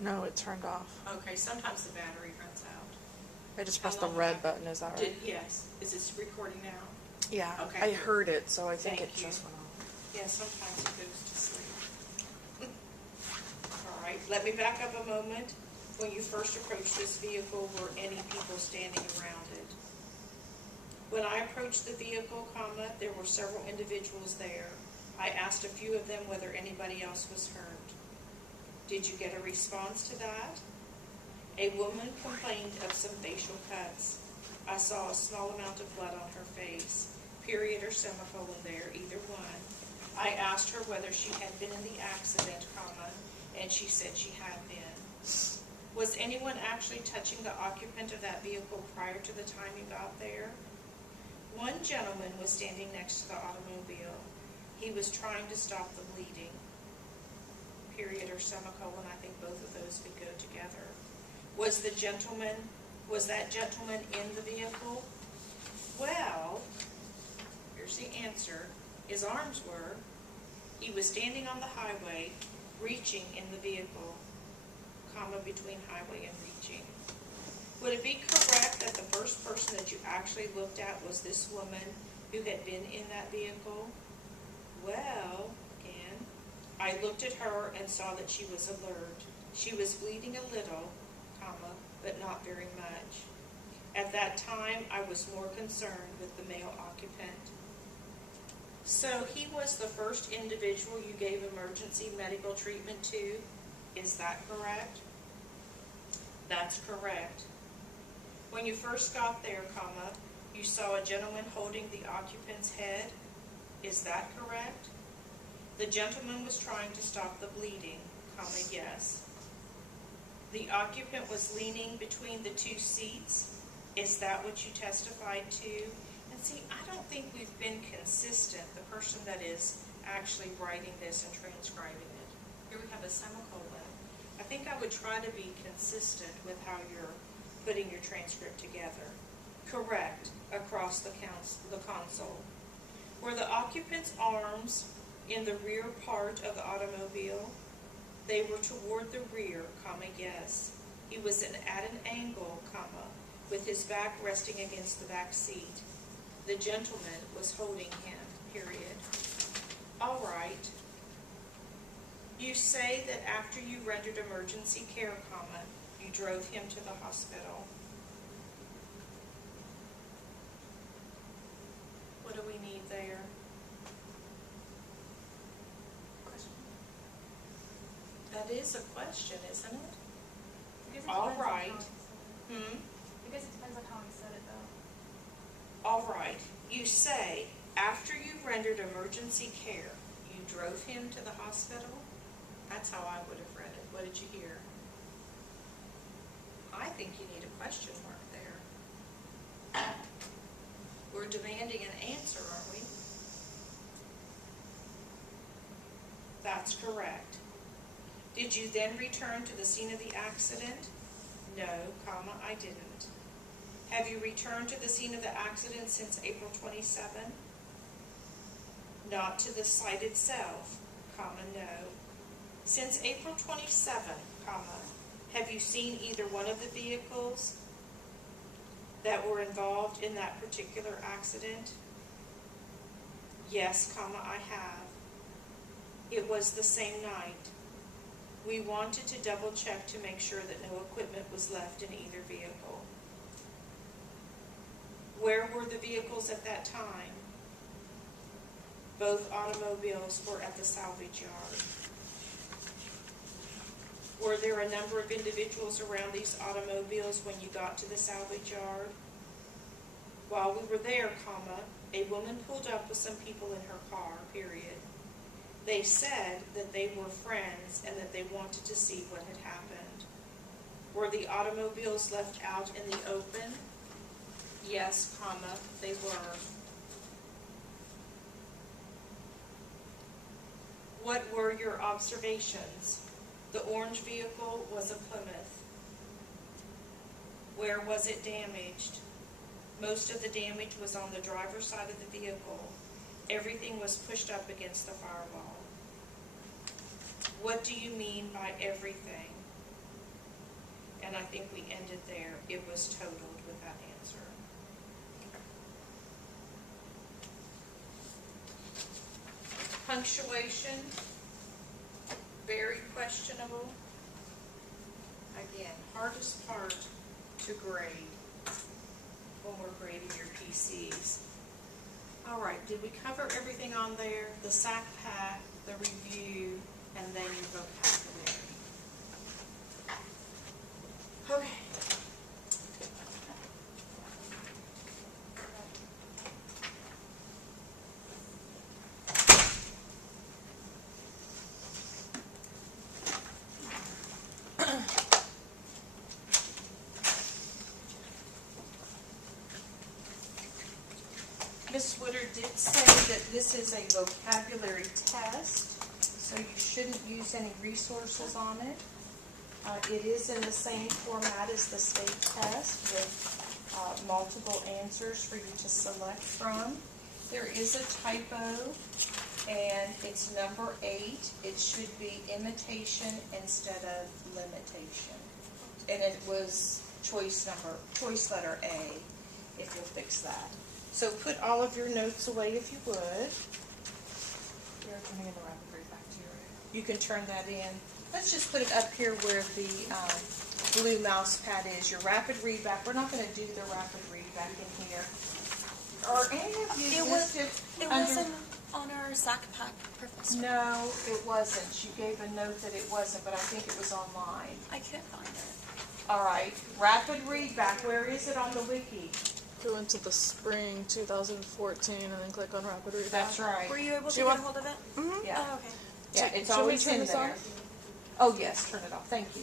No, it turned off. Okay, sometimes the battery runs out. I just How pressed the long red back? button, is that right? Yes. Is this recording now? Yeah, Okay, I good. heard it, so I think Thank it you. just went off. Yeah, sometimes it goes to sleep. All right, let me back up a moment. When you first approached this vehicle, were any people standing around it? When I approached the vehicle, there were several individuals there. I asked a few of them whether anybody else was hurt. Did you get a response to that? A woman complained of some facial cuts. I saw a small amount of blood on her face, period or semicolon there, either one. I asked her whether she had been in the accident, and she said she had been. Was anyone actually touching the occupant of that vehicle prior to the time you got there? One gentleman was standing next to the automobile. He was trying to stop the bleeding. Period or semicolon, I think both of those could go together. Was that gentleman in the vehicle? Well, here's the answer. His arms were. He was standing on the highway, reaching in the vehicle, between highway and reaching. Would it be correct that the first person that you actually looked at was this woman who had been in that vehicle? Well, again, I looked at her and saw that she was alert. She was bleeding a little, but not very much. At that time, I was more concerned with the male occupant. So he was the first individual you gave emergency medical treatment to. Is that correct? That's correct. When you first got there, you saw a gentleman holding the occupant's head. Is that correct? The gentleman was trying to stop the bleeding, yes. The occupant was leaning between the two seats. Is that what you testified to? And see, I don't think we've been consistent, the person that is actually writing this and transcribing it. Here we have a semicolon. I think I would try to be consistent with how you're putting your transcript together. Correct, across the console. Were the occupant's arms in the rear part of the automobile? They were toward the rear, yes. He was at an angle, with his back resting against the back seat. The gentleman was holding him, period. All right. You say that after you rendered emergency care, you drove him to the hospital. What do we need there? Question. That is a question, isn't it? Because it All depends on right. how he said it. Because it depends on how he said it, though. All right. You say, after you rendered emergency care, you drove him to the hospital? That's how I would have read it. What did you hear? I think you need a question mark there. We're demanding an answer, aren't we? That's correct. Did you then return to the scene of the accident? No, I didn't. Have you returned to the scene of the accident since April 27? Not to the site itself, no. Since April 27, have you seen either one of the vehicles that were involved in that particular accident? Yes, I have. It was the same night. We wanted to double check to make sure that no equipment was left in either vehicle. Where were the vehicles at that time? Both automobiles were at the salvage yard. Were there a number of individuals around these automobiles when you got to the salvage yard? While we were there, a woman pulled up with some people in her car, period. They said that they were friends and that they wanted to see what had happened. Were the automobiles left out in the open? Yes, they were. What were your observations? The orange vehicle was a Plymouth. Where was it damaged? Most of the damage was on the driver's side of the vehicle. Everything was pushed up against the firewall. What do you mean by everything? and I think we ended there. It was totaled with that answer. Punctuation, very questionable. Again, hardest part to grade when we're grading your PCs. All right, did we cover everything on there? The SAC pack, the review, and then your vocabulary. Okay. Ms. Woodard did say that this is a vocabulary test, so you shouldn't use any resources on it. It is in the same format as the state test with multiple answers for you to select from. There is a typo, and it's number 8. It should be imitation instead of limitation. And it was choice letter A, if you'll fix that. So put all of your notes away if you would. You're turning in the rapid read back to your. You can turn that in. Let's just put it up here where the blue mouse pad is. Your rapid readback. We're not going to do the rapid readback in here. Are any of you listed It under? wasn't on our SAC pack, Professor. No, it wasn't. She gave a note that it wasn't, but I think it was online. I can't find it. All right. Rapid readback. Where is it on the wiki? Go into the spring 2014 and then click on rapid read. That's right. Were you able Do to you get want- a hold of it? Mm-hmm. Yeah. Oh, okay. Yeah, it's Should we always turn in this there. off? Oh, yes, turn it off. Thank you.